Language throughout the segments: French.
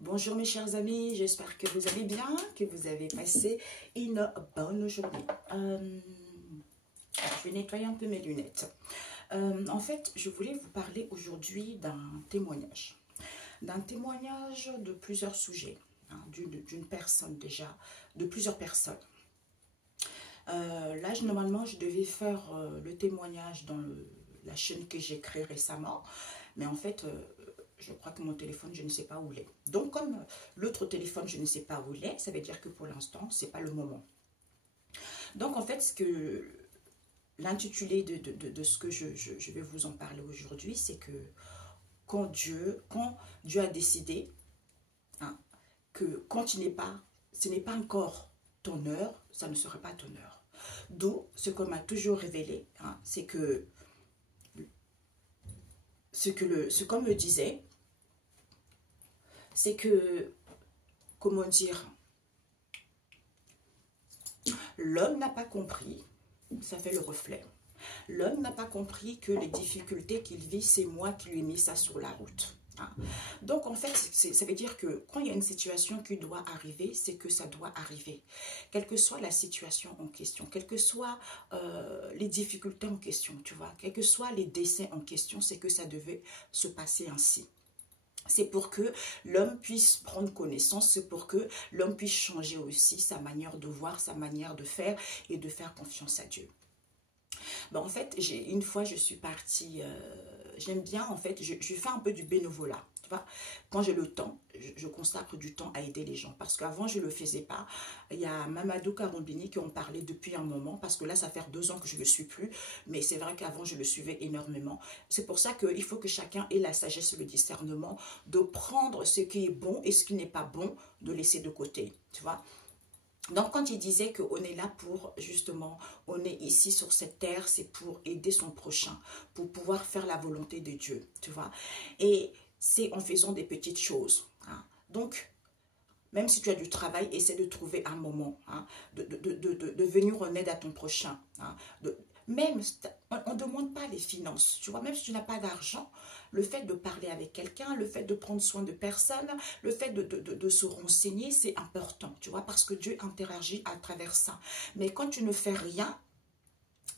Bonjour mes chers amis, j'espère que vous allez bien, que vous avez passé une bonne journée. Je vais nettoyer un peu mes lunettes. En fait, je voulais vous parler aujourd'hui d'un témoignage. D'un témoignage de plusieurs sujets, hein, d'une personne déjà, de plusieurs personnes. Là, normalement, je devais faire le témoignage dans la chaîne que j'ai créée récemment. Mais en fait, je crois que mon téléphone, je ne sais pas où il est. Donc, comme l'autre téléphone, je ne sais pas où il est, ça veut dire que pour l'instant, ce n'est pas le moment. Donc, en fait, l'intitulé de ce que je vais vous en parler aujourd'hui, c'est que quand Dieu a décidé, hein, que quand ce n'est pas encore ton heure, ça ne serait pas ton heure. D'où ce qu'on m'a toujours révélé, hein, c'est que ce qu'on me disait, c'est que, comment dire, l'homme n'a pas compris, ça fait le reflet. L'homme n'a pas compris que les difficultés qu'il vit, c'est moi qui lui ai mis ça sur la route. Donc en fait, ça veut dire que quand il y a une situation qui doit arriver, c'est que ça doit arriver. Quelle que soit la situation en question, quelles que soient les difficultés en question, tu vois, quels que soient les décès en question, c'est que ça devait se passer ainsi. C'est pour que l'homme puisse prendre connaissance, c'est pour que l'homme puisse changer aussi sa manière de voir, sa manière de faire et de faire confiance à Dieu. Ben, en fait, une fois, je suis partie, j'aime bien, en fait, je fais un peu du bénévolat. Tu vois, quand j'ai le temps, je consacre du temps à aider les gens. Parce qu'avant, je ne le faisais pas. Il y a Mamadou Karombini qui en parlait depuis un moment. Parce que là, ça fait 2 ans que je ne le suis plus. Mais c'est vrai qu'avant, je le suivais énormément. C'est pour ça qu'il faut que chacun ait la sagesse et le discernement de prendre ce qui est bon et ce qui n'est pas bon, de laisser de côté. Tu vois. Donc, quand il disait qu'on est là pour, justement, on est ici sur cette terre, c'est pour aider son prochain, pour pouvoir faire la volonté de Dieu, tu vois. Et c'est en faisant des petites choses. Hein. Donc, même si tu as du travail, essaie de trouver un moment, hein, de venir en aide à ton prochain. Hein, même, on ne demande pas les finances, tu vois, même si tu n'as pas d'argent, le fait de parler avec quelqu'un, le fait de prendre soin de personnes, le fait de se renseigner, c'est important, tu vois, parce que Dieu interagit à travers ça. Mais quand tu ne fais rien,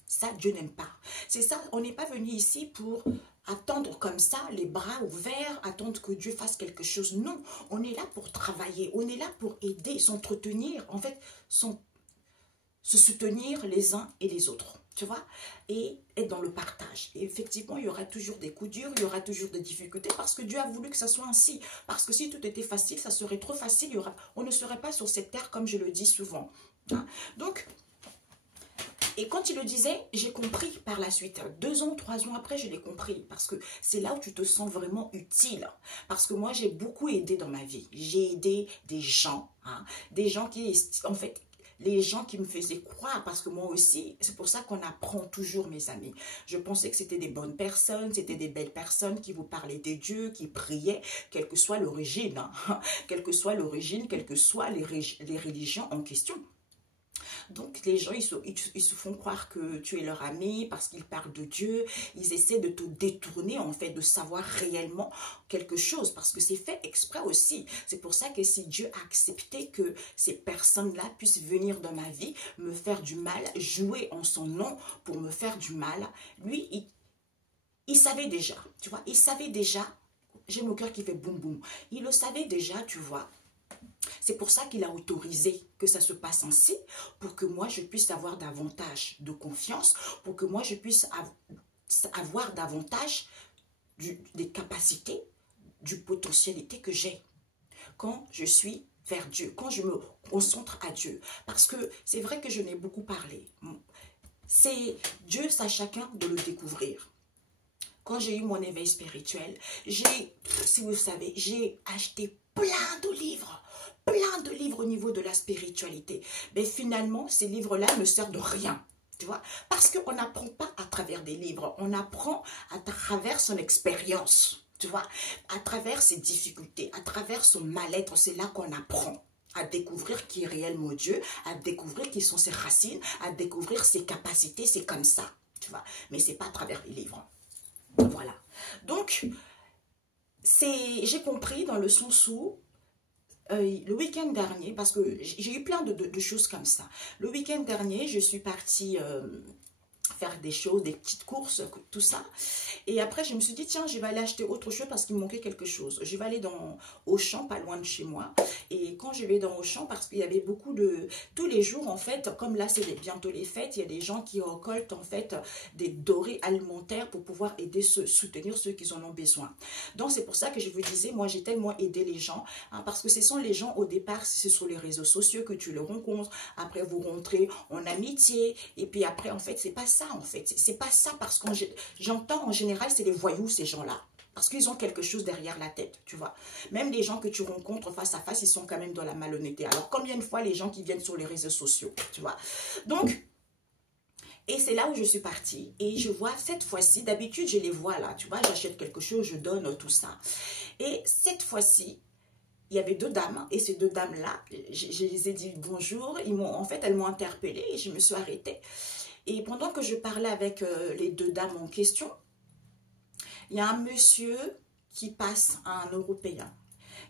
ça, Dieu n'aime pas. C'est ça, on n'est pas venu ici pour attendre comme ça, les bras ouverts, attendre que Dieu fasse quelque chose. Non, on est là pour travailler, on est là pour aider, s'entretenir, en fait, se soutenir les uns et les autres, tu vois, et être dans le partage. Et effectivement, il y aura toujours des coups durs, il y aura toujours des difficultés, parce que Dieu a voulu que ça soit ainsi. Parce que si tout était facile, ça serait trop facile, on ne serait pas sur cette terre, comme je le dis souvent. Hein. Donc, et quand il le disait, j'ai compris par la suite. 2 ans, 3 ans après, je l'ai compris. Parce que c'est là où tu te sens vraiment utile. Parce que moi, j'ai beaucoup aidé dans ma vie. J'ai aidé des gens. Hein, des gens qui, en fait, les gens qui me faisaient croire, parce que moi aussi, c'est pour ça qu'on apprend toujours, mes amis. Je pensais que c'était des bonnes personnes, c'était des belles personnes qui vous parlaient de Dieu, qui priaient, quelle que soit l'origine. Hein, quelle que soit l'origine, quelles que soient les religions en question. Donc, les gens, ils se font croire que tu es leur ami parce qu'ils parlent de Dieu. Ils essaient de te détourner, en fait, de savoir réellement quelque chose parce que c'est fait exprès aussi. C'est pour ça que si Dieu a accepté que ces personnes-là puissent venir dans ma vie, me faire du mal, jouer en son nom pour me faire du mal, lui, il savait déjà, tu vois, il savait déjà. J'ai mon cœur qui fait boum boum. Il le savait déjà, tu vois. C'est pour ça qu'il a autorisé que ça se passe ainsi, pour que moi je puisse avoir davantage de confiance, pour que moi je puisse avoir davantage des capacités, du potentialité que j'ai quand je suis vers Dieu, quand je me concentre à Dieu. Parce que c'est vrai que je n'ai beaucoup parlé. C'est Dieu, c'est à chacun de le découvrir. Quand j'ai eu mon éveil spirituel, si vous savez, j'ai acheté plein de livres au niveau de la spiritualité. Mais finalement, ces livres-là ne servent de rien. Tu vois? Parce qu'on n'apprend pas à travers des livres, on apprend à travers son expérience. Tu vois? À travers ses difficultés, à travers son mal-être, c'est là qu'on apprend à découvrir qui est réellement Dieu, à découvrir qui sont ses racines, à découvrir ses capacités, c'est comme ça. Tu vois? Mais c'est pas à travers les livres. Voilà. Donc, j'ai compris dans le sens où le week-end dernier, parce que j'ai eu plein de choses comme ça. Le week-end dernier, je suis partie faire des choses, des petites courses, tout ça. Et après, je me suis dit, tiens, je vais aller acheter autre chose parce qu'il me manquait quelque chose. Je vais aller dans Auchan, pas loin de chez moi. Et quand je vais dans Auchan, parce qu'il y avait beaucoup de... Tous les jours, en fait, comme là, c'est bientôt les fêtes, il y a des gens qui récoltent, en fait, des denrées alimentaires pour pouvoir aider, soutenir ceux qui en ont besoin. Donc, c'est pour ça que je vous disais, moi, j'ai tellement aidé les gens, hein, parce que ce sont les gens, au départ, c'est sur les réseaux sociaux que tu les rencontres. Après, vous rentrez en amitié. Et puis après, en fait, c'est pas ça, en fait. C'est pas ça, parce que j'entends en général, c'est les voyous, ces gens-là. Parce qu'ils ont quelque chose derrière la tête, tu vois. Même les gens que tu rencontres face à face, ils sont quand même dans la malhonnêteté. Alors, combien de fois les gens qui viennent sur les réseaux sociaux, tu vois. Donc, et c'est là où je suis partie. Et je vois, cette fois-ci, d'habitude, je les vois là, tu vois. J'achète quelque chose, je donne tout ça. Et cette fois-ci, il y avait deux dames, et ces deux dames-là, je les ai dit bonjour. En fait, elles m'ont interpellée et je me suis arrêtée. Et pendant que je parlais avec les deux dames en question, il y a un monsieur qui passe, un Européen,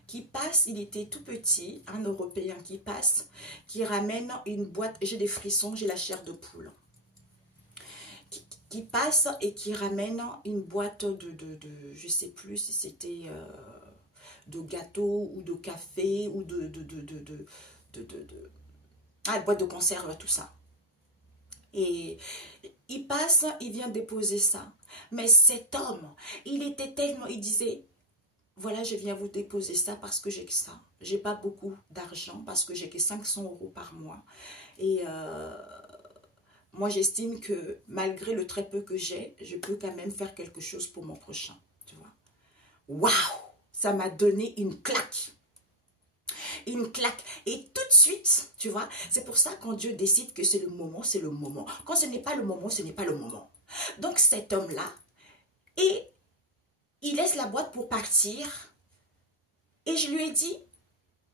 qui passe, il était tout petit, un Européen qui passe, qui ramène une boîte, j'ai des frissons, j'ai la chair de poule, qui passe et qui ramène une boîte je ne sais plus si c'était de gâteau ou de café ou boîte de conserve, tout ça. Et il passe, il vient déposer ça. Mais cet homme, il était tellement, il disait, voilà, je viens vous déposer ça parce que j'ai que ça. J'ai pas beaucoup d'argent parce que j'ai que 500 € par mois. Et moi, j'estime que malgré le très peu que j'ai, je peux quand même faire quelque chose pour mon prochain. Tu vois. Waouh! Ça m'a donné une claque. Une claque. Et tout de suite, tu vois, c'est pour ça quand Dieu décide que c'est le moment, c'est le moment. Quand ce n'est pas le moment, ce n'est pas le moment. Donc cet homme-là, et il laisse la boîte pour partir. Et je lui ai dit,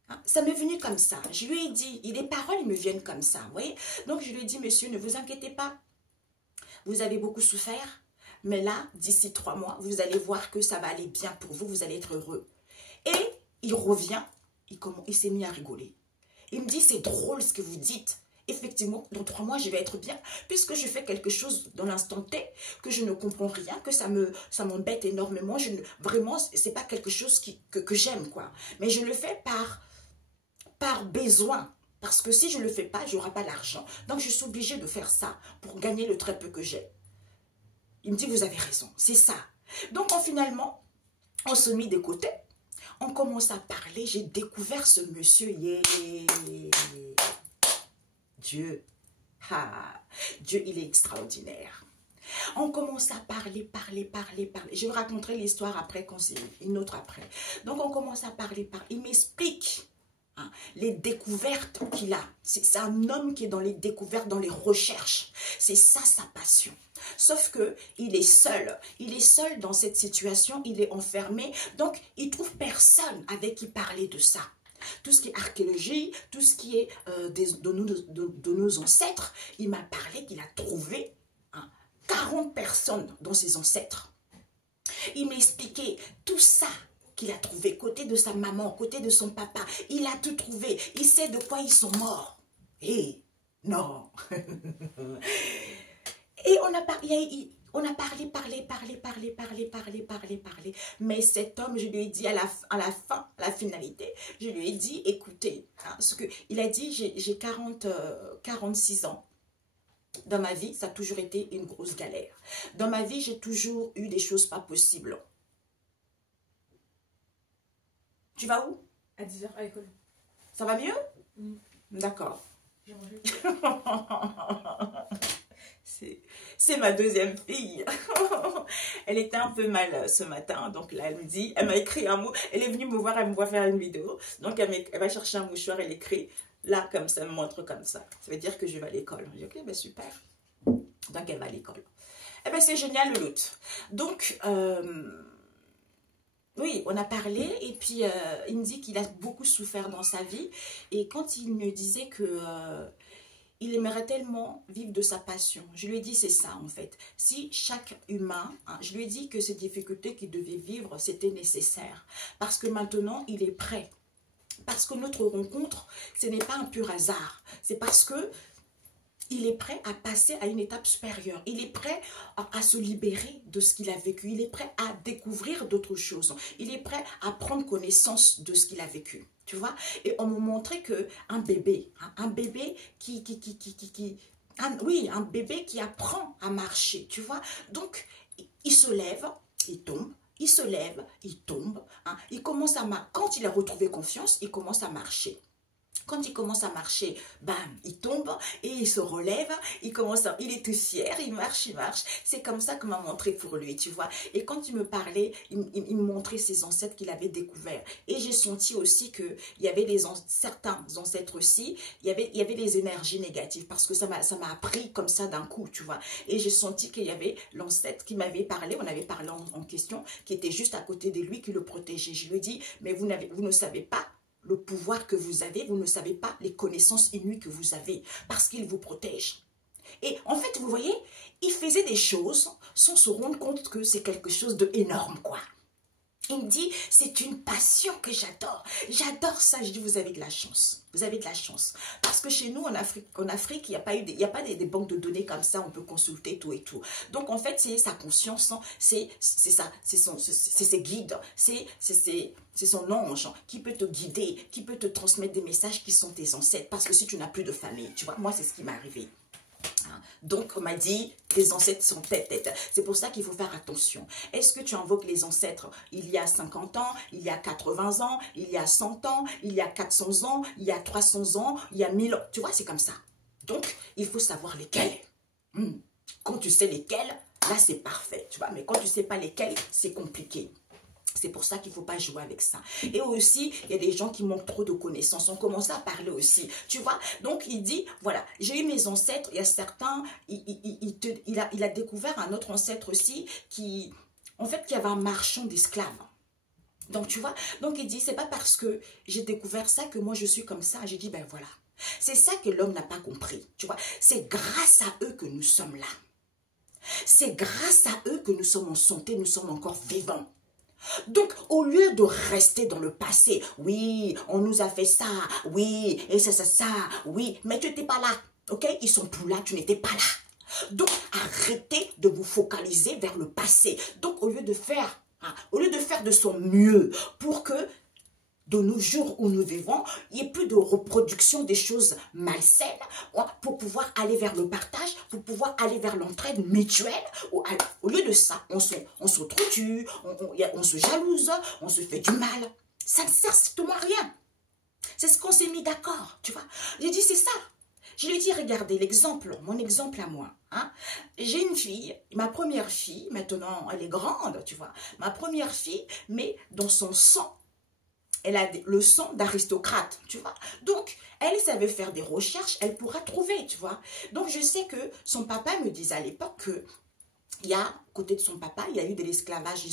hein, ça m'est venu comme ça. Je lui ai dit, et les paroles me viennent comme ça, vous voyez. Donc je lui ai dit, monsieur, ne vous inquiétez pas. Vous avez beaucoup souffert. Mais là, d'ici 3 mois, vous allez voir que ça va aller bien pour vous. Vous allez être heureux. Et il revient. Il s'est mis à rigoler. Il me dit, c'est drôle ce que vous dites. Effectivement, dans 3 mois, je vais être bien, puisque je fais quelque chose dans l'instant T, que je ne comprends rien, que ça m'embête énormément. Vraiment, c'est pas quelque chose que j'aime, quoi. Mais je le fais par besoin. Parce que si je ne le fais pas, je n'aurai pas l'argent. Donc, je suis obligée de faire ça pour gagner le très peu que j'ai. Il me dit, vous avez raison, c'est ça. Donc, finalement, on se mit de côté. On commence à parler, j'ai découvert ce monsieur. Yeah. Dieu, Dieu, il est extraordinaire. On commence à parler. Je vous raconterai l'histoire après, quand c'est une autre après. Donc, on commence à parler. Il m'explique les découvertes qu'il a. C'est un homme qui est dans les découvertes, dans les recherches. C'est ça sa passion. Sauf que il est seul. Il est seul dans cette situation. Il est enfermé. Donc, il trouve personne avec qui parler de ça. Tout ce qui est archéologie, tout ce qui est de nos ancêtres, il m'a parlé qu'il a trouvé 40 personnes dans ses ancêtres. Il m'a expliqué tout ça qu'il a trouvé, côté de sa maman, côté de son papa. Il a tout trouvé. Il sait de quoi ils sont morts. Et non. Et on a parlé, parlé. Mais cet homme, je lui ai dit à la fin, la finalité, je lui ai dit, écoutez, ce que il a dit, j'ai 46 ans. Dans ma vie, ça a toujours été une grosse galère. Dans ma vie, j'ai toujours eu des choses pas possibles. Tu vas où? À 10h à l'école. Ça va mieux? D'accord. J'ai mangé. C'est ma deuxième fille. Elle était un peu mal ce matin. Donc là, elle m'a écrit un mot. Elle est venue me voir, elle me voit faire une vidéo. Donc elle va chercher un mouchoir, elle écrit là, comme ça, elle me montre comme ça. Ça veut dire que je vais à l'école. Je dis, ok, ben super. Donc elle va à l'école. Eh ben c'est génial, le lot. Donc, oui, on a parlé et puis il me dit qu'il a beaucoup souffert dans sa vie. Et quand il me disait que il aimerait tellement vivre de sa passion, je lui ai dit c'est ça en fait. Si chaque humain, je lui ai dit que ces difficultés qu'il devait vivre, c'était nécessaire. Parce que maintenant, il est prêt Parce que notre rencontre, ce n'est pas un pur hasard. C'est parce que il est prêt à passer à une étape supérieure. Il est prêt à se libérer de ce qu'il a vécu. Il est prêt à découvrir d'autres choses. Il est prêt à prendre connaissance de ce qu'il a vécu. Tu vois? Et on me montrait qu'un bébé, un bébé un bébé qui apprend à marcher, tu vois? Donc, il se lève, il tombe. Il se lève, il tombe. Hein. Il commence à quand il a retrouvé confiance, il commence à marcher. Quand il commence à marcher, bam, il tombe et il se relève, il est tout fier, il marche. C'est comme ça que m'a montré pour lui, tu vois. Et quand il me parlait, il me montrait ses ancêtres qu'il avait découverts. Et j'ai senti aussi qu'il y avait certains ancêtres aussi, il y avait des énergies négatives parce que ça m'a appris comme ça d'un coup, tu vois. Et j'ai senti qu'il y avait l'ancêtre qui m'avait parlé, on avait parlé en question, qui était juste à côté de lui, qui le protégeait. Je lui ai dit, mais vous ne savez pas le pouvoir que vous avez, vous ne savez pas les connaissances inouïes que vous avez, parce qu'il vous protège. Et en fait, vous voyez, il faisait des choses sans se rendre compte que c'est quelque chose d'énorme, quoi. Il me dit, c'est une passion que j'adore. J'adore ça. Je dis, vous avez de la chance. Vous avez de la chance. Parce que chez nous, en Afrique, il n'y a pas des banques de données comme ça, on peut consulter tout et tout. Donc, en fait, c'est sa conscience, c'est ses guides, c'est son ange qui peut te guider, qui peut te transmettre des messages qui sont tes ancêtres. Parce que si tu n'as plus de famille, tu vois, moi, c'est ce qui m'est arrivé. Donc, on m'a dit, les ancêtres sont tête. C'est pour ça qu'il faut faire attention. Est-ce que tu invoques les ancêtres il y a 50 ans, il y a 80 ans, il y a 100 ans, il y a 400 ans, il y a 300 ans, il y a 1000 ans? Tu vois, c'est comme ça. Donc, il faut savoir lesquels. Quand tu sais lesquels, là, c'est parfait. Tu vois, mais quand tu ne sais pas lesquels, c'est compliqué. C'est pour ça qu'il ne faut pas jouer avec ça. Et aussi, il y a des gens qui manquent trop de connaissances. On commence à parler aussi. Tu vois? Donc, il dit, voilà, j'ai eu mes ancêtres. Il y a certains, il a découvert un autre ancêtre aussi qui avait un marchand d'esclaves. Donc, tu vois? Donc, il dit, c'est pas parce que j'ai découvert ça que moi, je suis comme ça. J'ai dit, ben voilà. C'est ça que l'homme n'a pas compris. Tu vois? C'est grâce à eux que nous sommes là. C'est grâce à eux que nous sommes en santé, nous sommes encore vivants. Donc, au lieu de rester dans le passé, oui, on nous a fait ça, oui, et ça, oui, mais tu n'étais pas là, ok? Ils sont plus là, tu n'étais pas là. Donc, arrêtez de vous focaliser vers le passé. Donc, au lieu de faire de son mieux pour que de nos jours où nous vivons, il n'y ait plus de reproduction des choses malsaines pour pouvoir aller vers le partage, pour pouvoir aller vers l'entraide mutuelle. Au lieu de ça, on s'entretue, on se jalouse, on se fait du mal. Ça ne sert strictement à rien. C'est ce qu'on s'est mis d'accord, tu vois. J'ai dit, c'est ça. Je lui ai dit, regardez, mon exemple à moi. Hein? J'ai une fille, ma première fille, maintenant elle est grande, tu vois. Ma première fille, mais dans son sang, elle a le sang d'aristocrate, tu vois. Donc, elle savait faire des recherches, elle pourra trouver, tu vois. Donc, je sais que son papa me disait à l'époque que il y a, côté de son papa, il y a eu de l'esclavage.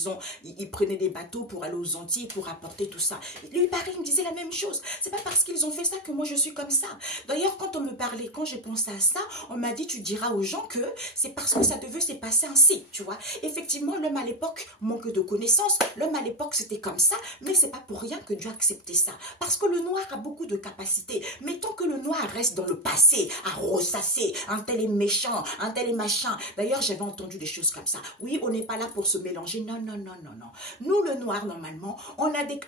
Ils prenaient des bateaux pour aller aux Antilles, pour apporter tout ça. Lui, pareil, il me disait la même chose. C'est pas parce qu'ils ont fait ça que moi, je suis comme ça. D'ailleurs, quand on me parlait, quand j'ai pensé à ça, on m'a dit, tu diras aux gens que c'est parce que ça devait se passer ainsi, tu vois. Effectivement, l'homme à l'époque manque de connaissances. L'homme à l'époque, c'était comme ça. Mais c'est pas pour rien que Dieu a accepté ça. Parce que le noir a beaucoup de capacités. Mais tant que le noir reste dans le passé, à ressasser, un tel est méchant, un tel est machin. D'ailleurs, j'avais entendu des choses comme ça. Oui, on n'est pas là pour se mélanger. Non. Nous, le noir, normalement, on est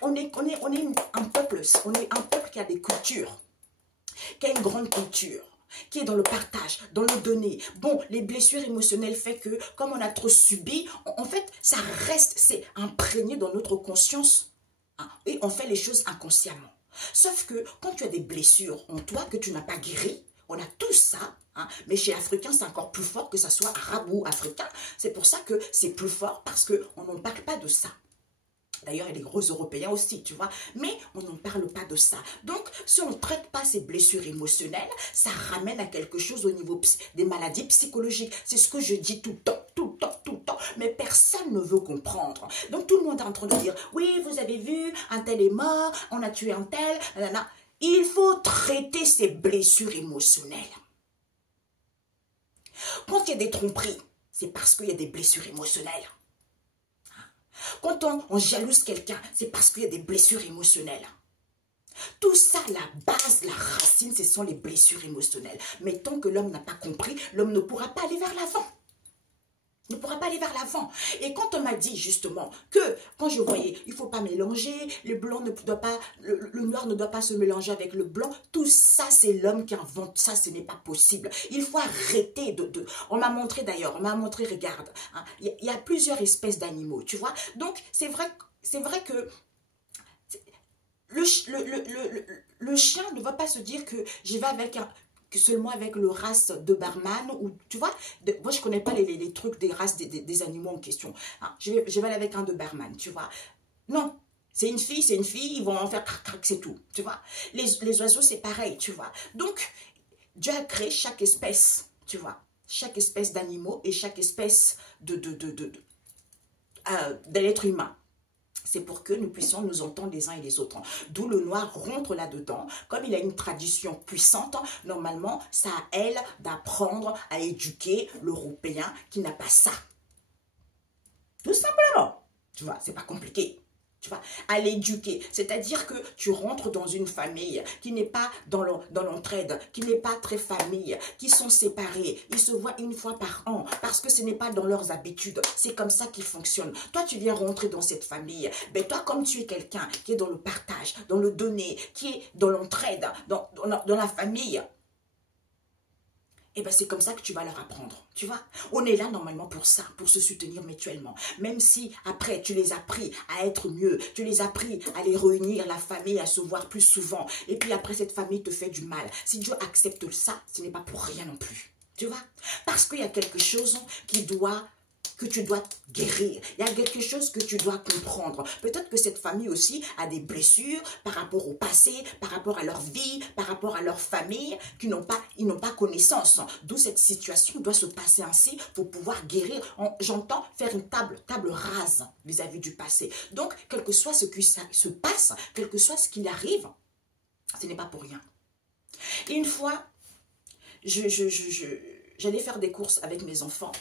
un peuple qui a des cultures, qui a une grande culture, qui est dans le partage, dans le donner. Bon, les blessures émotionnelles fait que, comme on a trop subi, en fait, ça reste, c'est imprégné dans notre conscience. Hein, et on fait les choses inconsciemment. Sauf que, quand tu as des blessures en toi que tu n'as pas guéri, on a tout ça. Hein, mais chez l'Africain, c'est encore plus fort que ça soit arabe ou africain. C'est pour ça que c'est plus fort parce qu'on n'en parle pas de ça. D'ailleurs, il y a les gros Européens aussi, tu vois. Mais on n'en parle pas de ça. Donc, si on ne traite pas ces blessures émotionnelles, ça ramène à quelque chose au niveau des maladies psychologiques. C'est ce que je dis tout le temps. Mais personne ne veut comprendre. Donc, tout le monde est en train de dire, oui, vous avez vu, un tel est mort, on a tué un tel, nanana. Il faut traiter ces blessures émotionnelles. Quand il y a des tromperies, c'est parce qu'il y a des blessures émotionnelles. Quand on jalouse quelqu'un, c'est parce qu'il y a des blessures émotionnelles. Tout ça, la base, la racine, ce sont les blessures émotionnelles. Mais tant que l'homme n'a pas compris, l'homme ne pourra pas aller vers l'avant. Ne pourra pas aller vers l'avant. Et quand on m'a dit justement que, quand je voyais, il ne faut pas mélanger, le blanc ne doit pas, le noir ne doit pas se mélanger avec le blanc, tout ça c'est l'homme qui invente ça, ce n'est pas possible. Il faut arrêter on m'a montré d'ailleurs, on m'a montré, regarde, hein, il y a plusieurs espèces d'animaux, tu vois. Donc c'est vrai que le chien ne va pas se dire que je vais avec seulement avec le race de Barman, ou tu vois, moi je connais pas les trucs des races des animaux en question, hein, je vais aller avec un de Barman, tu vois, non, c'est une fille, ils vont en faire crac crac, c'est tout, tu vois, les oiseaux c'est pareil, tu vois, donc Dieu a créé chaque espèce, tu vois, chaque espèce d'animaux et chaque espèce d'être humain. C'est pour que nous puissions nous entendre les uns et les autres. D'où le noir rentre là-dedans. Comme il a une tradition puissante, normalement, ça à elle d'apprendre à éduquer l'Européen qui n'a pas ça. Tout simplement. Tu vois, c'est pas compliqué. Tu vois, à l'éduquer. C'est-à-dire que tu rentres dans une famille qui n'est pas dans l'entraide, qui n'est pas très famille, qui sont séparés. Ils se voient une fois par an parce que ce n'est pas dans leurs habitudes. C'est comme ça qu'ils fonctionnent. Toi, tu viens rentrer dans cette famille. Ben, toi, comme tu es quelqu'un qui est dans le partage, dans le donner, qui est dans l'entraide, dans la famille, et bien c'est comme ça que tu vas leur apprendre, tu vois. On est là normalement pour ça, pour se soutenir mutuellement. Même si après tu les as appris à être mieux, tu les as appris à les réunir, la famille, à se voir plus souvent. Et puis après cette famille te fait du mal. Si Dieu accepte ça, ce n'est pas pour rien non plus, tu vois. Parce qu'il y a quelque chose que tu dois guérir. Il y a quelque chose que tu dois comprendre. Peut-être que cette famille aussi a des blessures par rapport au passé, par rapport à leur vie, par rapport à leur famille, ils n'ont pas connaissance. D'où cette situation doit se passer ainsi pour pouvoir guérir. J'entends faire une table rase vis-à-vis du passé. Donc, quel que soit ce qui se passe, quel que soit ce qui arrive, ce n'est pas pour rien. Et une fois, j'allais faire des courses avec mes enfants.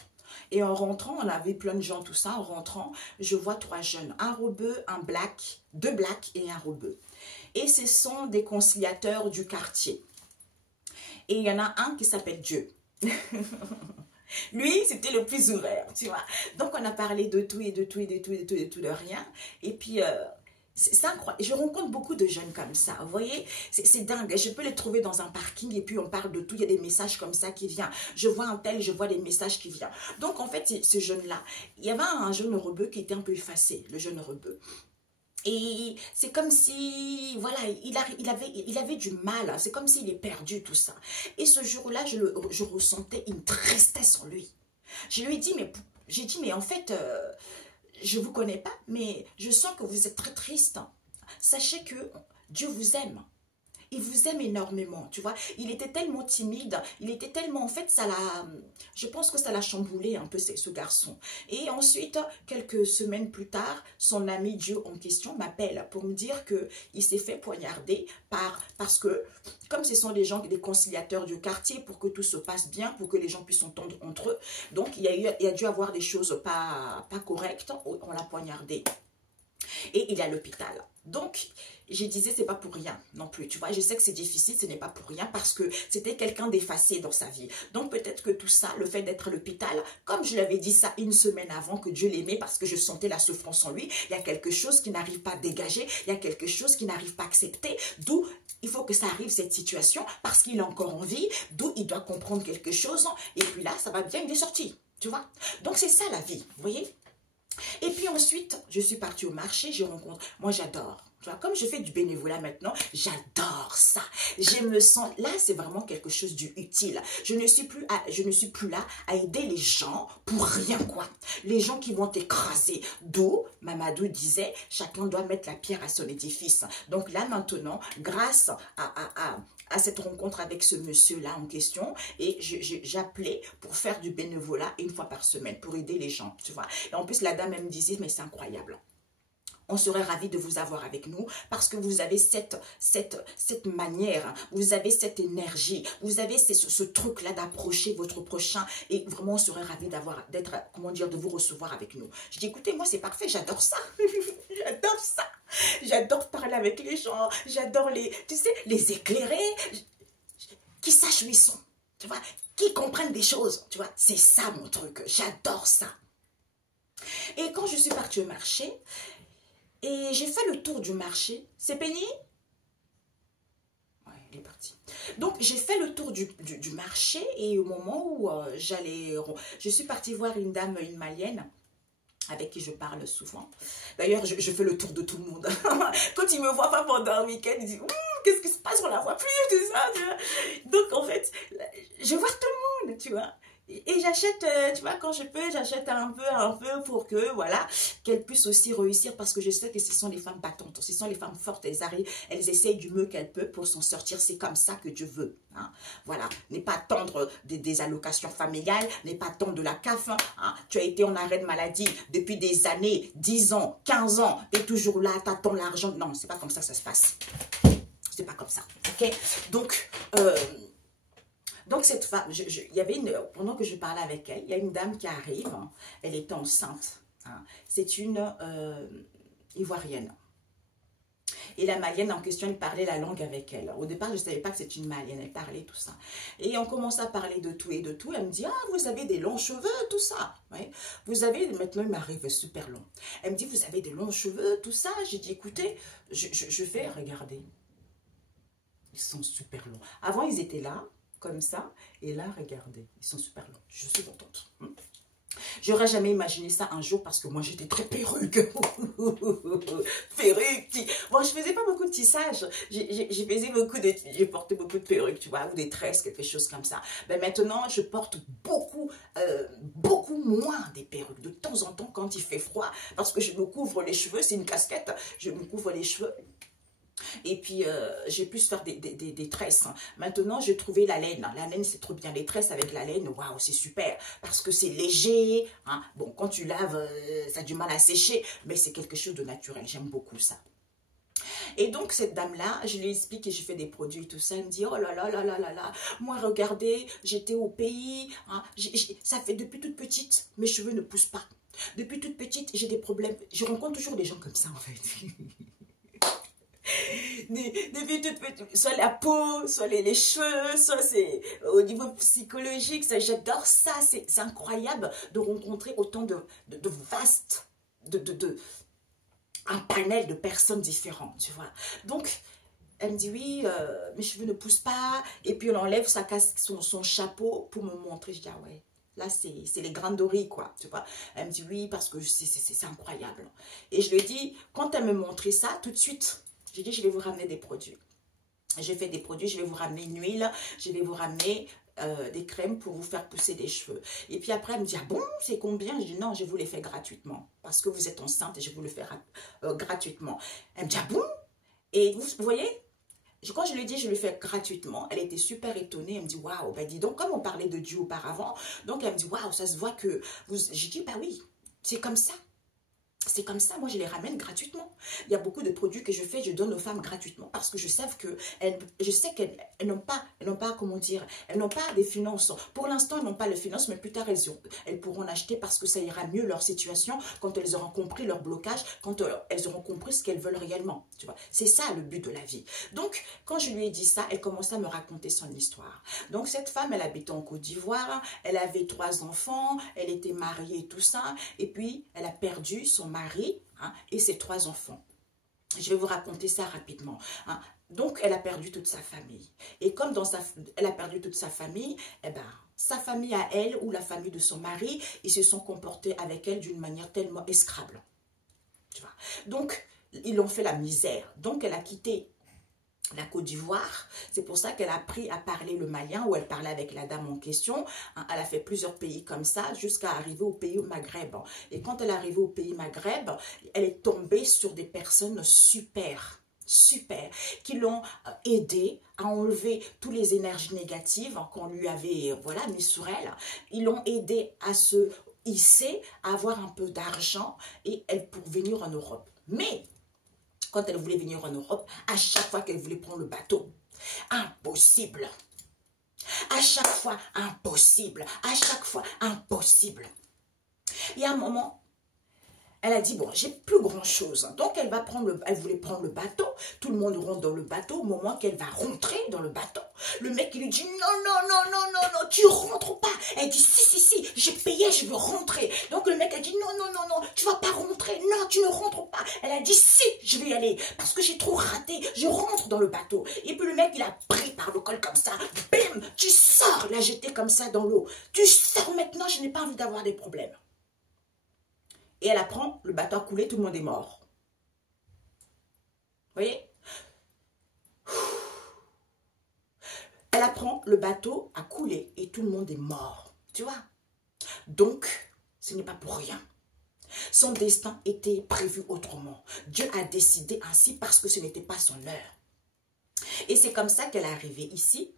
Et en rentrant, on avait plein de gens, tout ça. En rentrant, je vois 3 jeunes. Un rebeu, un black, 2 blacks et un rebeu. Et ce sont des conciliateurs du quartier. Et il y en a un qui s'appelle Dieu. Lui, c'était le plus ouvert, tu vois. Donc, on a parlé de tout et de tout et de tout et de tout et de tout, de rien. Et puis... c'est incroyable. Je rencontre beaucoup de jeunes comme ça. Vous voyez, c'est dingue. Je peux les trouver dans un parking et puis on parle de tout. Il y a des messages comme ça qui viennent. Je vois un tel, je vois des messages qui viennent. Donc, en fait, ce jeune-là, il y avait un jeune rebeu qui était un peu effacé, le jeune rebeu. Et c'est comme si, voilà, il avait du mal. C'est comme s'il est perdu, tout ça. Et ce jour-là, je ressentais une tristesse en lui. Je lui ai dit, mais en fait... je ne vous connais pas, mais je sens que vous êtes très triste. Sachez que Dieu vous aime. Il vous aime énormément, tu vois. Il était tellement timide, il était tellement, en fait, je pense que ça l'a chamboulé un peu, ce garçon. Et ensuite, quelques semaines plus tard, son ami Dieu en question m'appelle pour me dire qu'il s'est fait poignarder parce que, comme ce sont des gens, des conciliateurs du quartier, pour que tout se passe bien, pour que les gens puissent s'entendre entre eux, donc il y a dû avoir des choses pas correctes, on l'a poignardé. Et il est à l'hôpital. Donc, je disais, c'est pas pour rien non plus. Tu vois, je sais que c'est difficile, ce n'est pas pour rien parce que c'était quelqu'un d'effacé dans sa vie. Donc, peut-être que tout ça, le fait d'être à l'hôpital, comme je l'avais dit ça une semaine avant, que Dieu l'aimait parce que je sentais la souffrance en lui, il y a quelque chose qui n'arrive pas à dégager, il y a quelque chose qui n'arrive pas à accepter, d'où il faut que ça arrive, cette situation, parce qu'il est encore en vie, d'où il doit comprendre quelque chose, et puis là, ça va bien, il est sorti, tu vois. Donc, c'est ça la vie, vous voyez. Et puis ensuite, je suis partie au marché, je rencontre, moi j'adore, tu vois, comme je fais du bénévolat maintenant, j'adore ça, je me sens, là c'est vraiment quelque chose d'utile, je ne suis plus là à aider les gens pour rien quoi, les gens qui vont t'écraser, d'où Mamadou disait, chacun doit mettre la pierre à son édifice, donc là maintenant, grâce à cette rencontre avec ce monsieur-là en question, et j'appelais pour faire du bénévolat une fois par semaine, pour aider les gens, tu vois. Et en plus, la dame, elle me disait, mais c'est incroyable. On serait ravis de vous avoir avec nous parce que vous avez cette manière, vous avez cette énergie, vous avez ce truc-là d'approcher votre prochain et vraiment on serait ravis de vous recevoir avec nous. Je dis, écoutez, moi c'est parfait, j'adore ça, j'adore ça, j'adore parler avec les gens, j'adore les éclairer, qui sachent où ils sont, tu vois, qui comprennent des choses, tu vois, c'est ça mon truc, j'adore ça. Et quand je suis partie au marché, et j'ai fait le tour du marché. C'est Penny? Ouais, elle est partie. Donc, j'ai fait le tour du marché et au moment où je suis partie voir une dame, une malienne, avec qui je parle souvent. D'ailleurs, je fais le tour de tout le monde. Quand il me voit pas pendant un week-end, il dit qu'est-ce qui se passe, on la voit plus, tout ça. Tu vois. Donc, en fait, je vois tout le monde, tu vois. Et j'achète, tu vois, quand je peux, j'achète un peu pour que, voilà, qu'elles puissent aussi réussir parce que je sais que ce sont les femmes battantes, ce sont les femmes fortes, elles arrivent, elles essayent du mieux qu'elles peuvent pour s'en sortir, c'est comme ça que Dieu veut, hein. Voilà, n'est pas attendre des allocations familiales, n'est pas attendre de la CAF, hein. Tu as été en arrêt de maladie depuis des années, 10 ans, 15 ans, tu es toujours là, tu attends l'argent, non, c'est pas comme ça que ça se passe, c'est pas comme ça, ok, donc cette femme, il y avait pendant que je parlais avec elle, il y a une dame qui arrive, hein, elle était enceinte, hein, c'est une Ivoirienne. Et la malienne en question, elle parlait la langue avec elle. Au départ, je ne savais pas que c'était une malienne, elle parlait tout ça. Et on commence à parler de tout et de tout. Elle me dit, ah, vous avez des longs cheveux, tout ça. Oui. Vous avez, maintenant, il m'arrive super long. Elle me dit, vous avez des longs cheveux, tout ça. J'ai dit, écoutez, je vais regarder. Ils sont super longs. Avant, ils étaient là, comme ça, et là, regardez, ils sont super longs. Je suis contente. J'aurais jamais imaginé ça un jour parce que moi, j'étais très perruque. Perruque. Bon, je faisais pas beaucoup de tissage. Je portais beaucoup de perruques, tu vois, ou des tresses, quelque chose comme ça. Mais maintenant, je porte beaucoup moins des perruques. De temps en temps, quand il fait froid, parce que je me couvre les cheveux, c'est une casquette, je me couvre les cheveux. Et puis, j'ai pu faire des tresses. Maintenant, j'ai trouvé la laine. La laine, c'est trop bien. Les tresses avec la laine, waouh, c'est super. Parce que c'est léger. Hein. Bon, quand tu laves, ça a du mal à sécher. Mais c'est quelque chose de naturel. J'aime beaucoup ça. Et donc, cette dame-là, je lui explique que je fais des produits et tout ça. Elle me dit, oh là là là là là là. Moi, regardez, j'étais au pays. Hein, ça fait depuis toute petite, mes cheveux ne poussent pas. Depuis toute petite, j'ai des problèmes. Je rencontre toujours des gens comme ça, en fait. Depuis toute petite, soit la peau, soit les cheveux, soit c'est au niveau psychologique, j'adore ça, c'est incroyable de rencontrer autant de vastes, un panel de personnes différentes, tu vois. Donc, elle me dit, oui, mes cheveux ne poussent pas, et puis elle enlève son chapeau pour me montrer, je dis, ah ouais. Là, c'est les grains dorés, quoi, tu vois. Elle me dit, oui, parce que c'est incroyable. Et je lui ai dit, quand elle me montrait ça, tout de suite, j'ai dit, je vais vous ramener des produits. J'ai fait des produits, je vais vous ramener une huile, je vais vous ramener des crèmes pour vous faire pousser des cheveux. Et puis après, elle me dit, ah bon, c'est combien? Je dis, non, je vous les fais gratuitement. Parce que vous êtes enceinte et je vous le fais gratuitement. Elle me dit, ah bon? Et vous voyez, quand je lui ai dit, je le fais gratuitement, elle était super étonnée. Elle me dit, waouh, ben dis donc, comme on parlait de Dieu auparavant, donc elle me dit, waouh, ça se voit que vous... J'ai dit, bah oui, c'est comme ça. C'est comme ça, moi je les ramène gratuitement. Il y a beaucoup de produits que je fais, je donne aux femmes gratuitement parce que je sais qu'elles n'ont pas, comment dire, elles n'ont pas des finances. Pour l'instant, elles n'ont pas les finances, mais plus tard, elles pourront en acheter parce que ça ira mieux leur situation quand elles auront compris leur blocage, quand elles auront compris ce qu'elles veulent réellement. Tu vois, c'est ça le but de la vie. Donc, quand je lui ai dit ça, elle commençait à me raconter son histoire. Donc, cette femme, elle habitait en Côte d'Ivoire, elle avait 3 enfants, elle était mariée et tout ça, et puis elle a perdu son mari, hein, et ses 3 enfants. Je vais vous raconter ça rapidement. Hein. Donc, elle a perdu toute sa famille. Et comme elle a perdu toute sa famille, eh ben, sa famille à elle ou la famille de son mari, ils se sont comportés avec elle d'une manière tellement exécrable. Tu vois. Donc, ils l'ont fait la misère. Donc, elle a quitté la Côte d'Ivoire, c'est pour ça qu'elle a appris à parler le malien, où elle parlait avec la dame en question. Elle a fait plusieurs pays comme ça, jusqu'à arriver au pays Maghreb. Et quand elle est arrivée au pays Maghreb, elle est tombée sur des personnes super, qui l'ont aidée à enlever toutes les énergies négatives qu'on lui avait mis sur elle. Ils l'ont aidée à se hisser, à avoir un peu d'argent, et elle pour venir en Europe. Mais, quand elle voulait venir en Europe, à chaque fois qu'elle voulait prendre le bateau, impossible. À chaque fois, impossible. À chaque fois, impossible. Il y a un moment, elle a dit, bon, j'ai plus grand chose. Donc, elle voulait prendre le bateau. Tout le monde rentre dans le bateau. Au moment qu'elle va rentrer dans le bateau, le mec, il lui dit, non, non, non, non, non, non, tu rentres pas. Elle dit, si, j'ai payé, je veux rentrer. Donc, le mec a dit, non, non, non, non, tu vas pas rentrer. Non, tu ne rentres pas. Elle a dit, si, je vais y aller. Parce que j'ai trop raté. Je rentre dans le bateau. Et puis, le mec, il a pris par le col comme ça. Bim, tu sors. L'a jeté comme ça dans l'eau. Tu sors maintenant, je n'ai pas envie d'avoir des problèmes. Et elle apprend, le bateau a coulé, tout le monde est mort. Vous voyez? Elle apprend, le bateau a coulé et tout le monde est mort. Tu vois? Donc, ce n'est pas pour rien. Son destin était prévu autrement. Dieu a décidé ainsi parce que ce n'était pas son heure. Et c'est comme ça qu'elle est arrivée ici.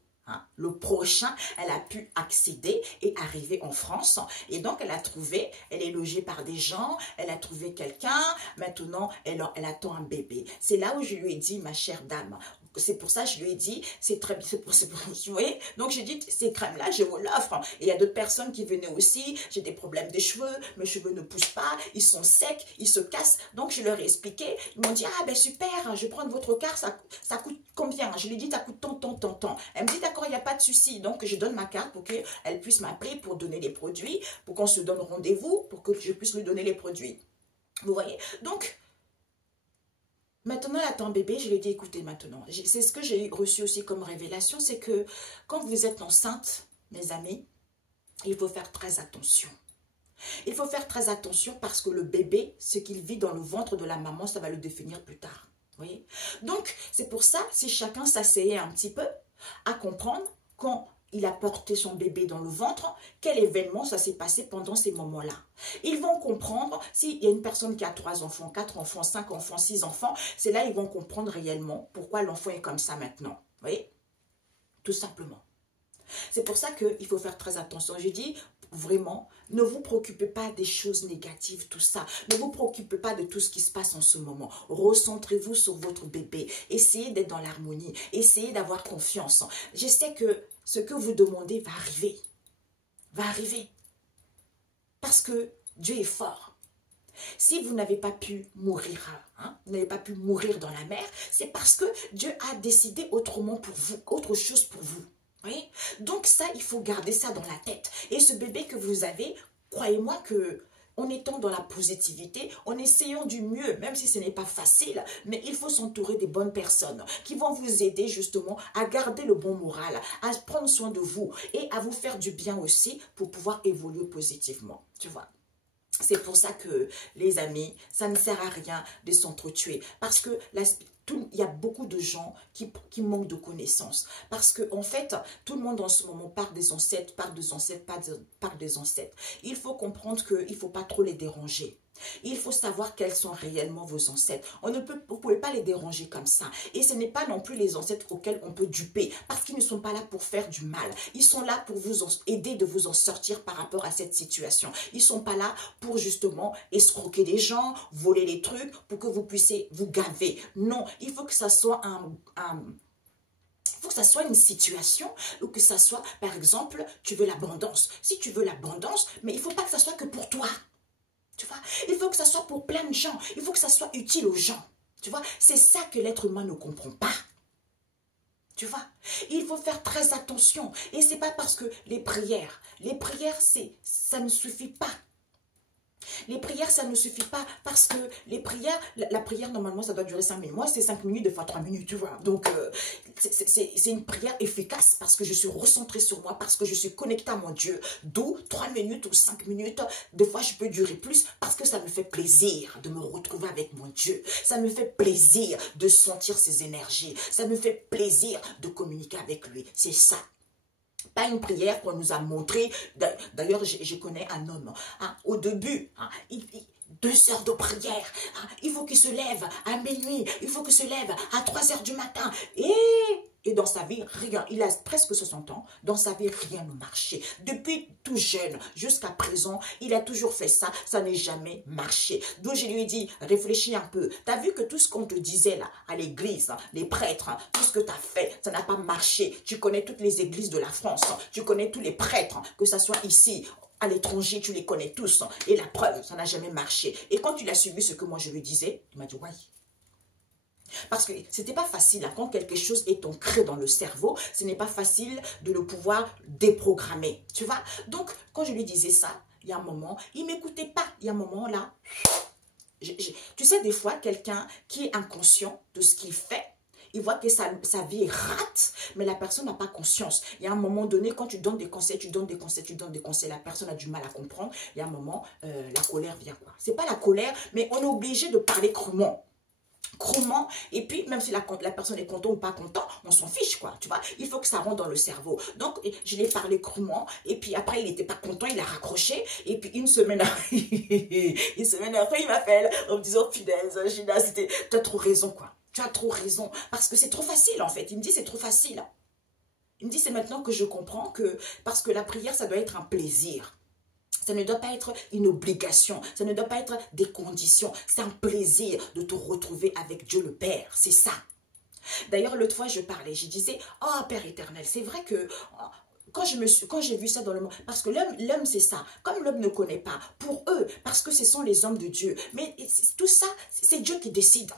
Le prochain, elle a pu accéder et arriver en France. Et donc, elle a trouvé, elle est logée par des gens, elle a trouvé quelqu'un. Maintenant, elle attend un bébé. C'est là où je lui ai dit, ma chère dame, c'est pour ça que je lui ai dit, c'est très bien, vous voyez. Donc, j'ai dit, ces crèmes-là, je vous l'offre. Et il y a d'autres personnes qui venaient aussi, j'ai des problèmes de cheveux, mes cheveux ne poussent pas, ils sont secs, ils se cassent. Donc, je leur ai expliqué, ils m'ont dit, ah ben super, je vais prendre votre carte, ça coûte combien? Je lui ai dit, ça coûte tant. Elle me dit, d'accord, il n'y a pas de souci. Donc, je donne ma carte pour qu'elle puisse m'appeler pour donner les produits, pour qu'on se donne rendez-vous, pour que je puisse lui donner les produits. Vous voyez? Donc, maintenant, elle attend bébé. Je lui ai dit, écoutez, maintenant, c'est ce que j'ai reçu aussi comme révélation, c'est que quand vous êtes enceinte, mes amis, il faut faire très attention. Il faut faire très attention parce que le bébé, ce qu'il vit dans le ventre de la maman, ça va le définir plus tard. Vous voyez? Donc, c'est pour ça, si chacun s'asseyait un petit peu à comprendre quand il a porté son bébé dans le ventre, quel événement ça s'est passé pendant ces moments-là. Ils vont comprendre, s'il y a une personne qui a 3 enfants, 4 enfants, 5 enfants, 6 enfants, c'est là ils vont comprendre réellement pourquoi l'enfant est comme ça maintenant. Vous voyez? Tout simplement. C'est pour ça qu'il faut faire très attention. Je dis vraiment, ne vous préoccupez pas des choses négatives, tout ça. Ne vous préoccupez pas de tout ce qui se passe en ce moment. Recentrez-vous sur votre bébé. Essayez d'être dans l'harmonie. Essayez d'avoir confiance. Je sais que ce que vous demandez va arriver. Va arriver. Parce que Dieu est fort. Si vous n'avez pas pu mourir, vous n'avez pas pu mourir dans la mer, c'est parce que Dieu a décidé autrement pour vous, autre chose pour vous. Oui? Donc ça, il faut garder ça dans la tête. Et ce bébé que vous avez, croyez-moi que en étant dans la positivité, en essayant du mieux, même si ce n'est pas facile, mais il faut s'entourer des bonnes personnes qui vont vous aider justement à garder le bon moral, à prendre soin de vous et à vous faire du bien aussi pour pouvoir évoluer positivement. Tu vois? C'est pour ça que, les amis, ça ne sert à rien de s'entretuer. Parce que il y a beaucoup de gens qui manquent de connaissances. Parce que en fait, tout le monde en ce moment parle des ancêtres, parle des ancêtres. Il faut comprendre qu'il ne faut pas trop les déranger. Il faut savoir quels sont réellement vos ancêtres. Vous ne pouvez pas les déranger comme ça. Et ce n'est pas non plus les ancêtres auxquels on peut duper. Parce qu'ils ne sont pas là pour faire du mal. Ils sont là pour vous aider de vous en sortir par rapport à cette situation. Ils ne sont pas là pour justement escroquer les gens, voler les trucs, pour que vous puissiez vous gaver. Non, il faut que ça soit il faut que ça soit une situation ou que ça soit, par exemple, tu veux l'abondance. Si tu veux l'abondance, mais il ne faut pas que ça soit que pour toi. Tu vois, il faut que ça soit pour plein de gens. Il faut que ça soit utile aux gens. Tu vois, c'est ça que l'être humain ne comprend pas. Tu vois, il faut faire très attention. Et c'est pas parce que les prières, ça ne suffit pas. Les prières, ça ne suffit pas parce que les prières, la prière, normalement, ça doit durer 5 minutes. Moi, c'est 5 minutes, des fois 3 minutes, tu vois. Donc, c'est une prière efficace parce que je suis recentrée sur moi, parce que je suis connectée à mon Dieu. D'où 3 minutes ou 5 minutes, des fois, je peux durer plus parce que ça me fait plaisir de me retrouver avec mon Dieu. Ça me fait plaisir de sentir ses énergies. Ça me fait plaisir de communiquer avec lui. C'est ça. Pas une prière qu'on nous a montré. D'ailleurs, je connais un homme. Au début, 2 heures de prière. Il faut qu'il se lève à minuit. Il faut qu'il se lève à 3 heures du matin. Et Et dans sa vie, rien. Il a presque 60 ans. Dans sa vie, rien ne marchait. Depuis tout jeune jusqu'à présent, il a toujours fait ça. Ça n'a jamais marché. Donc, je lui ai dit, réfléchis un peu. Tu as vu que tout ce qu'on te disait là, à l'église, les prêtres, tout ce que tu as fait, ça n'a pas marché. Tu connais toutes les églises de la France. Tu connais tous les prêtres, que ce soit ici, à l'étranger, tu les connais tous. Et la preuve, ça n'a jamais marché. Et quand il a suivi ce que moi je lui disais, il m'a dit, ouais. Parce que c'était pas facile, hein, quand quelque chose est ancré dans le cerveau, ce n'est pas facile de le pouvoir déprogrammer, tu vois. Donc, quand je lui disais ça, il y a un moment, il ne m'écoutait pas. Il y a un moment là, tu sais, des fois, quelqu'un qui est inconscient de ce qu'il fait, il voit que sa vie est rate, mais la personne n'a pas conscience. Il y a un moment donné, quand tu donnes des conseils, tu donnes des conseils, tu donnes des conseils, la personne a du mal à comprendre. Il y a un moment, la colère vient, quoi. C'est pas la colère, mais on est obligé de parler crûment. Crûment, et puis même si la personne est contente ou pas contente, on s'en fiche, quoi, tu vois, il faut que ça rentre dans le cerveau. Donc je l'ai parlé crûment, et puis après il n'était pas content, il a raccroché, et puis une semaine après il m'appelle en me disant, punaise, Gina, tu as trop raison, quoi, tu as trop raison, parce que c'est trop facile en fait. Il me dit, c'est trop facile. Il me dit, c'est maintenant que je comprends que, parce que la prière, ça doit être un plaisir. Ça ne doit pas être une obligation. Ça ne doit pas être des conditions. C'est un plaisir de te retrouver avec Dieu le Père. C'est ça. D'ailleurs, l'autre fois, je parlais. Je disais, oh Père éternel, c'est vrai que quand j'ai vu ça dans le monde, parce que l'homme, c'est ça. Comme l'homme ne connaît pas, pour eux, parce que ce sont les hommes de Dieu. Mais tout ça, c'est Dieu qui décide.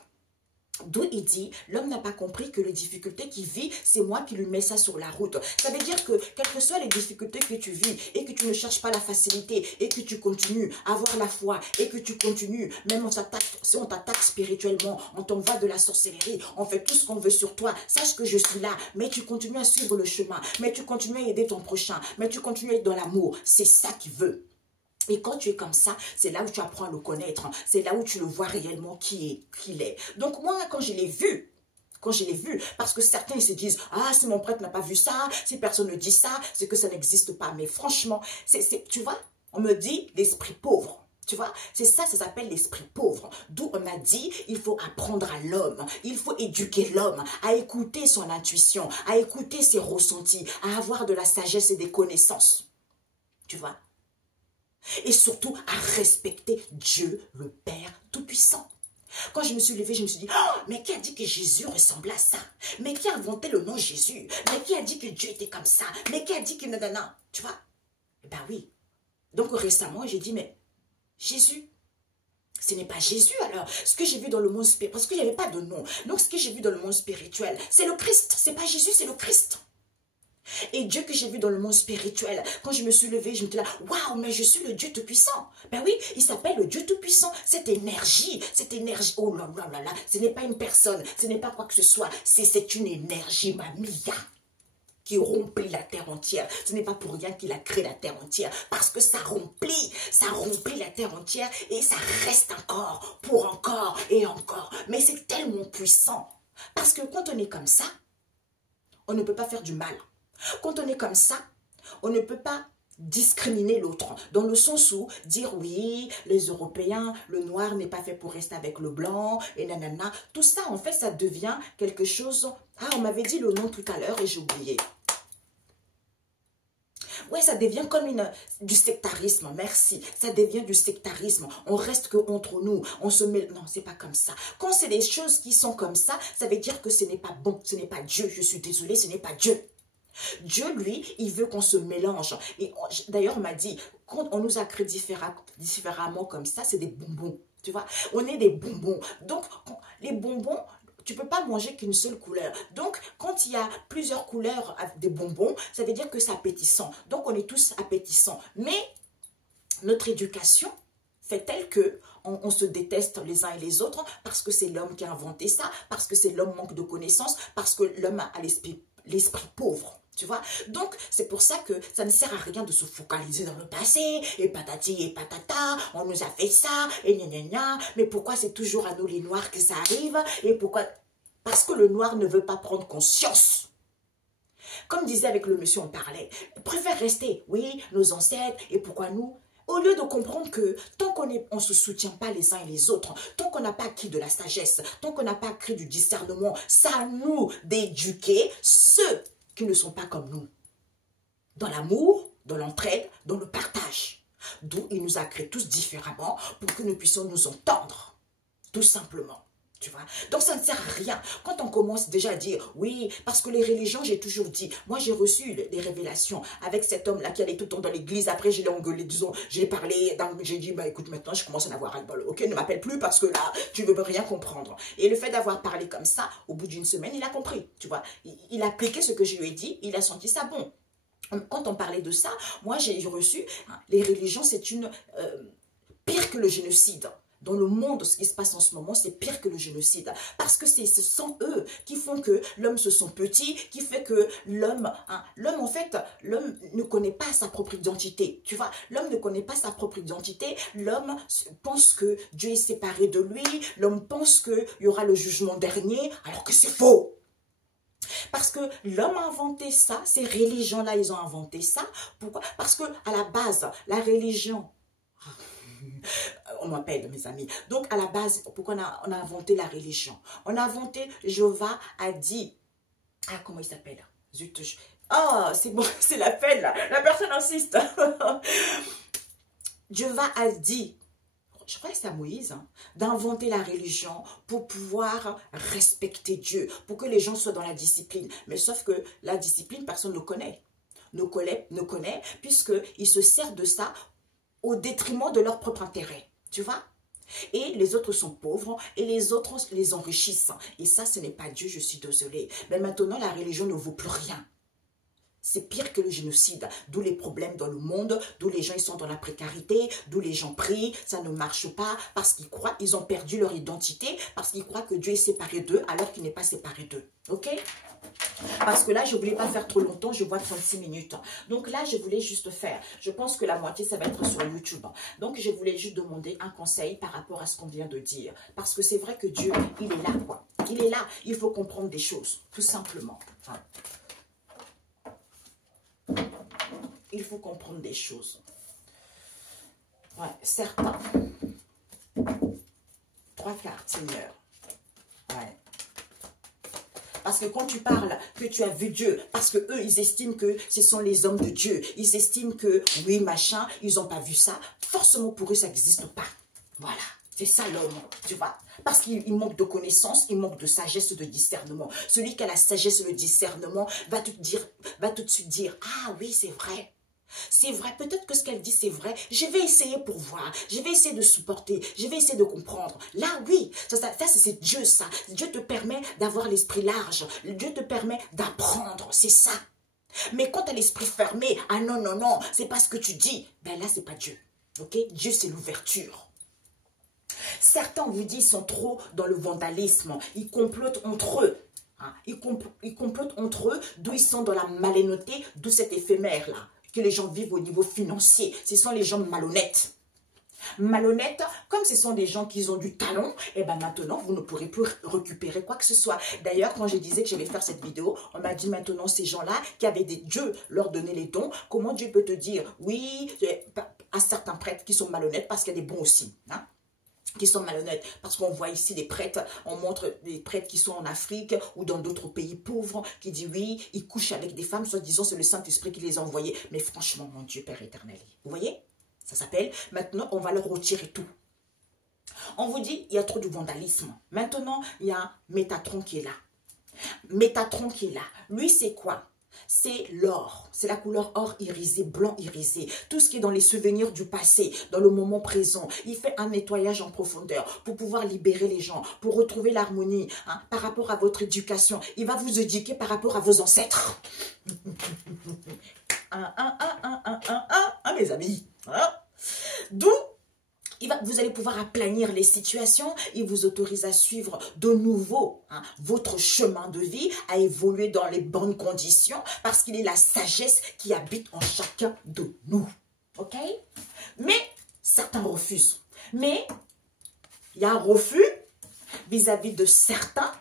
D'où il dit, l'homme n'a pas compris que les difficultés qu'il vit, c'est moi qui lui mets ça sur la route. Ça veut dire que, quelles que soient les difficultés que tu vis, et que tu ne cherches pas la facilité, et que tu continues à avoir la foi, et que tu continues, même si on t'attaque spirituellement, on t'envoie de la sorcellerie, on fait tout ce qu'on veut sur toi, sache que je suis là, mais tu continues à suivre le chemin, mais tu continues à aider ton prochain, mais tu continues à être dans l'amour. C'est ça qu'il veut. Et quand tu es comme ça, c'est là où tu apprends à le connaître. C'est là où tu le vois réellement qui il est. Donc moi, quand je l'ai vu, parce que certains se disent, ah, si mon prêtre n'a pas vu ça, si personne ne dit ça, c'est que ça n'existe pas. Mais franchement, tu vois, on me dit l'esprit pauvre. Tu vois, c'est ça, ça s'appelle l'esprit pauvre. D'où on m'a dit, il faut apprendre à l'homme, il faut éduquer l'homme à écouter son intuition, à écouter ses ressentis, à avoir de la sagesse et des connaissances. Tu vois? Et surtout à respecter Dieu, le Père Tout-Puissant. Quand je me suis levée, je me suis dit, oh, mais qui a dit que Jésus ressemblait à ça? Mais qui a inventé le nom Jésus? Mais qui a dit que Dieu était comme ça? Mais qui a dit que nanana? Tu vois? Eh ben oui. Donc récemment, j'ai dit, mais Jésus, ce n'est pas Jésus alors. Ce que j'ai vu dans le monde spirituel, parce qu'il n'y avait pas de nom. Donc ce que j'ai vu dans le monde spirituel, c'est le Christ. Ce n'est pas Jésus, c'est le Christ. Et Dieu que j'ai vu dans le monde spirituel, quand je me suis levée, je me disais là, waouh, mais je suis le Dieu Tout-Puissant. Ben oui, il s'appelle le Dieu Tout-Puissant. Cette énergie, oh là là là là, ce n'est pas une personne, ce n'est pas quoi que ce soit, c'est une énergie, mamia, qui remplit la terre entière. Ce n'est pas pour rien qu'il a créé la terre entière, parce que ça remplit la terre entière et ça reste encore, pour encore et encore. Mais c'est tellement puissant, parce que quand on est comme ça, on ne peut pas faire du mal. Quand on est comme ça, on ne peut pas discriminer l'autre, dans le sens où dire oui, les Européens, le noir n'est pas fait pour rester avec le blanc, et nanana, tout ça en fait ça devient quelque chose, ah on m'avait dit le nom tout à l'heure et j'ai oublié. Ouais, ça devient comme du sectarisme, merci. Ça devient du sectarisme. On reste que entre nous. On se met... Non, c'est pas comme ça. Quand c'est des choses qui sont comme ça, ça veut dire que ce n'est pas bon. Ce n'est pas Dieu. Je suis désolée, ce n'est pas Dieu. Dieu, lui, il veut qu'on se mélange. Et d'ailleurs, on m'a dit, quand on nous a créé différemment comme ça, c'est des bonbons. Tu vois, on est des bonbons. Donc, les bonbons, tu ne peux pas manger qu'une seule couleur. Donc, quand il y a plusieurs couleurs des bonbons, ça veut dire que c'est appétissant. Donc, on est tous appétissants. Mais, notre éducation fait telle que on se déteste les uns et les autres parce que c'est l'homme qui a inventé ça, parce que c'est l'homme manque de connaissances, parce que l'homme a l'esprit pauvre. Tu vois? Donc, c'est pour ça que ça ne sert à rien de se focaliser dans le passé, et patati et patata, on nous a fait ça, et gna gna gna, mais pourquoi c'est toujours à nous les noirs que ça arrive, et pourquoi? Parce que le noir ne veut pas prendre conscience. Comme disait avec le monsieur, on parlait, préfère rester, oui, nos ancêtres, et pourquoi nous? Au lieu de comprendre que tant qu'on ne se soutient pas les uns et les autres, tant qu'on n'a pas acquis de la sagesse, tant qu'on n'a pas acquis du discernement, c'est à nous d'éduquer ceux qui ne sont pas comme nous. Dans l'amour, dans l'entraide, dans le partage. D'où il nous a créés tous différemment pour que nous puissions nous entendre. Tout simplement. Tu vois? Donc ça ne sert à rien. Quand on commence déjà à dire, oui, parce que les religions, j'ai toujours dit, moi j'ai reçu des révélations avec cet homme-là qui allait tout le temps dans l'église, après je l'ai engueulé, disons, j'ai parlé, j'ai dit, bah écoute, maintenant je commence à en avoir ras-le-bol, ok, ne m'appelle plus parce que là, tu ne veux rien comprendre. Et le fait d'avoir parlé comme ça, au bout d'une semaine, il a compris, tu vois. Il a appliqué ce que je lui ai dit, il a senti ça bon. Quand on parlait de ça, moi j'ai reçu, hein, les religions c'est une pire que le génocide. Dans le monde, ce qui se passe en ce moment, c'est pire que le génocide. Parce que ce sont eux qui font que l'homme se sent petit, qui fait que l'homme, hein, l'homme en fait, l'homme ne connaît pas sa propre identité. Tu vois, l'homme ne connaît pas sa propre identité. L'homme pense que Dieu est séparé de lui. L'homme pense qu'il y aura le jugement dernier, alors que c'est faux. Parce que l'homme a inventé ça, ces religions-là, ils ont inventé ça. Pourquoi? Parce que à la base, la religion... On m'appelle, mes amis. Donc, à la base, pourquoi on a inventé la religion? On a inventé, Jéhovah a dit... Ah, comment il s'appelle? Zut. Ah, c'est bon, c'est l'appel, là. La personne insiste. Jéhovah a dit... Je crois que c'est à Moïse, hein, d'inventer la religion pour pouvoir respecter Dieu, pour que les gens soient dans la discipline. Mais sauf que la discipline, personne ne connaît. Ne connaît, puisqu'ils se servent de ça au détriment de leur propre intérêt. Tu vois? Et les autres sont pauvres et les autres les enrichissent. Et ça, ce n'est pas Dieu, je suis désolée. Mais maintenant, la religion ne vaut plus rien. C'est pire que le génocide, d'où les problèmes dans le monde, d'où les gens ils sont dans la précarité, d'où les gens prient, ça ne marche pas, parce qu'ils croient, ils ont perdu leur identité, parce qu'ils croient que Dieu est séparé d'eux, alors qu'il n'est pas séparé d'eux. Ok? Parce que là, je ne voulais pas faire trop longtemps, je vois 36 minutes. Donc là, je voulais juste faire, je pense que la moitié, ça va être sur YouTube. Donc, je voulais juste demander un conseil par rapport à ce qu'on vient de dire. Parce que c'est vrai que Dieu, il est là, quoi. Il est là, il faut comprendre des choses, tout simplement. Enfin, il faut comprendre des choses. Ouais, certains. 3 cartes, Seigneur. Ouais. Parce que quand tu parles que tu as vu Dieu, parce que eux, ils estiment que ce sont les hommes de Dieu. Ils estiment que, oui, machin, ils n'ont pas vu ça. Forcément, pour eux, ça n'existe pas. Voilà. C'est ça l'homme, tu vois. Parce qu'il manque de connaissances, il manque de sagesse, de discernement. Celui qui a la sagesse et le discernement va tout de suite dire, ah oui, c'est vrai. C'est vrai, peut-être que ce qu'elle dit, c'est vrai. Je vais essayer pour voir. Je vais essayer de supporter. Je vais essayer de comprendre. Là, oui, ça c'est Dieu, ça. Dieu te permet d'avoir l'esprit large. Dieu te permet d'apprendre. C'est ça. Mais quand tu as l'esprit fermé, ah non, non, non, c'est pas ce que tu dis. Ben là, c'est pas Dieu. Ok? Dieu, c'est l'ouverture. Certains, on vous dit, sont trop dans le vandalisme. Ils complotent entre eux. Hein? Ils complotent entre eux, d'où ils sont dans la malhonnêteté, d'où cet éphémère-là. Que les gens vivent au niveau financier. Ce sont les gens malhonnêtes. Malhonnêtes, comme ce sont des gens qui ont du talent, et bien maintenant, vous ne pourrez plus récupérer quoi que ce soit. D'ailleurs, quand je disais que j'allais faire cette vidéo, on m'a dit maintenant, ces gens-là, qui avaient des dieux, leur donner les dons, comment Dieu peut te dire, oui, à certains prêtres qui sont malhonnêtes, parce qu'il y a des bons aussi, hein, qui sont malhonnêtes, parce qu'on voit ici des prêtres, on montre des prêtres qui sont en Afrique ou dans d'autres pays pauvres, qui disent oui, ils couchent avec des femmes, soit disant c'est le Saint-Esprit qui les a envoyés. Mais franchement, mon Dieu Père éternel, vous voyez, ça s'appelle, maintenant on va leur retirer tout. On vous dit, il y a trop de vandalisme. Maintenant, il y a Métatron qui est là. Métatron qui est là. Lui, c'est quoi? C'est l'or, c'est la couleur or irisé, blanc irisé, tout ce qui est dans les souvenirs du passé, dans le moment présent. Il fait un nettoyage en profondeur pour pouvoir libérer les gens, pour retrouver l'harmonie, hein, par rapport à votre éducation. Il va vous éduquer par rapport à vos ancêtres. Mes amis. Hein? D'où vous allez pouvoir aplanir les situations, il vous autorise à suivre de nouveau votre chemin de vie, à évoluer dans les bonnes conditions, parce qu'il est la sagesse qui habite en chacun de nous. Ok? Mais certains refusent. Mais il y a un refus vis-à-vis de certains.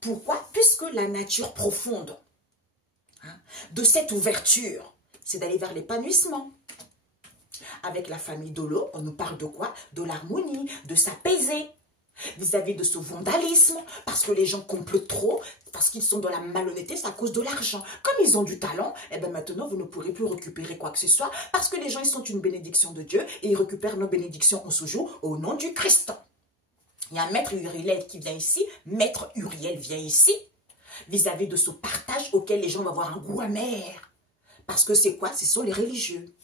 Pourquoi? Puisque la nature profonde de cette ouverture, c'est d'aller vers l'épanouissement. Avec la famille Dolo, on nous parle de quoi? De l'harmonie, de s'apaiser vis-à-vis de ce vandalisme, parce que les gens complotent trop, parce qu'ils sont dans la malhonnêteté, c'est à cause de l'argent. Comme ils ont du talent, et bien maintenant, vous ne pourrez plus récupérer quoi que ce soit, parce que les gens, ils sont une bénédiction de Dieu, et ils récupèrent nos bénédictions en ce jour, au nom du Christ. Il y a un maître Uriel qui vient ici, maître Uriel vient ici, vis-à-vis de ce partage auquel les gens vont avoir un goût amer. Parce que c'est quoi? Ce sont les religieux.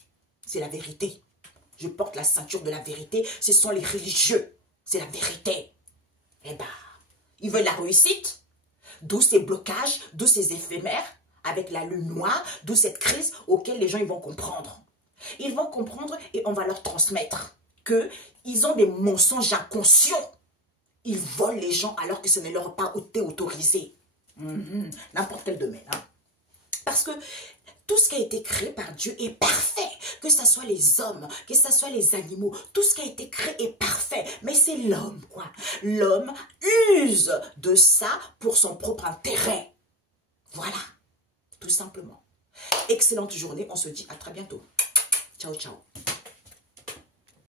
C'est la vérité. Je porte la ceinture de la vérité, ce sont les religieux. C'est la vérité. Eh bien, ils veulent la réussite. D'où ces blocages, d'où ces éphémères, avec la lune noire, d'où cette crise auquel les gens ils vont comprendre. Ils vont comprendre et on va leur transmettre qu'ils ont des mensonges inconscients. Ils volent les gens alors que ce ne leur a pas été autorisé. N'importe quel domaine. Hein. Parce que tout ce qui a été créé par Dieu est parfait. Que ce soit les hommes, que ce soit les animaux, tout ce qui a été créé est parfait. Mais c'est l'homme, quoi. L'homme use de ça pour son propre intérêt. Voilà, tout simplement. Excellente journée, on se dit à très bientôt. Ciao, ciao.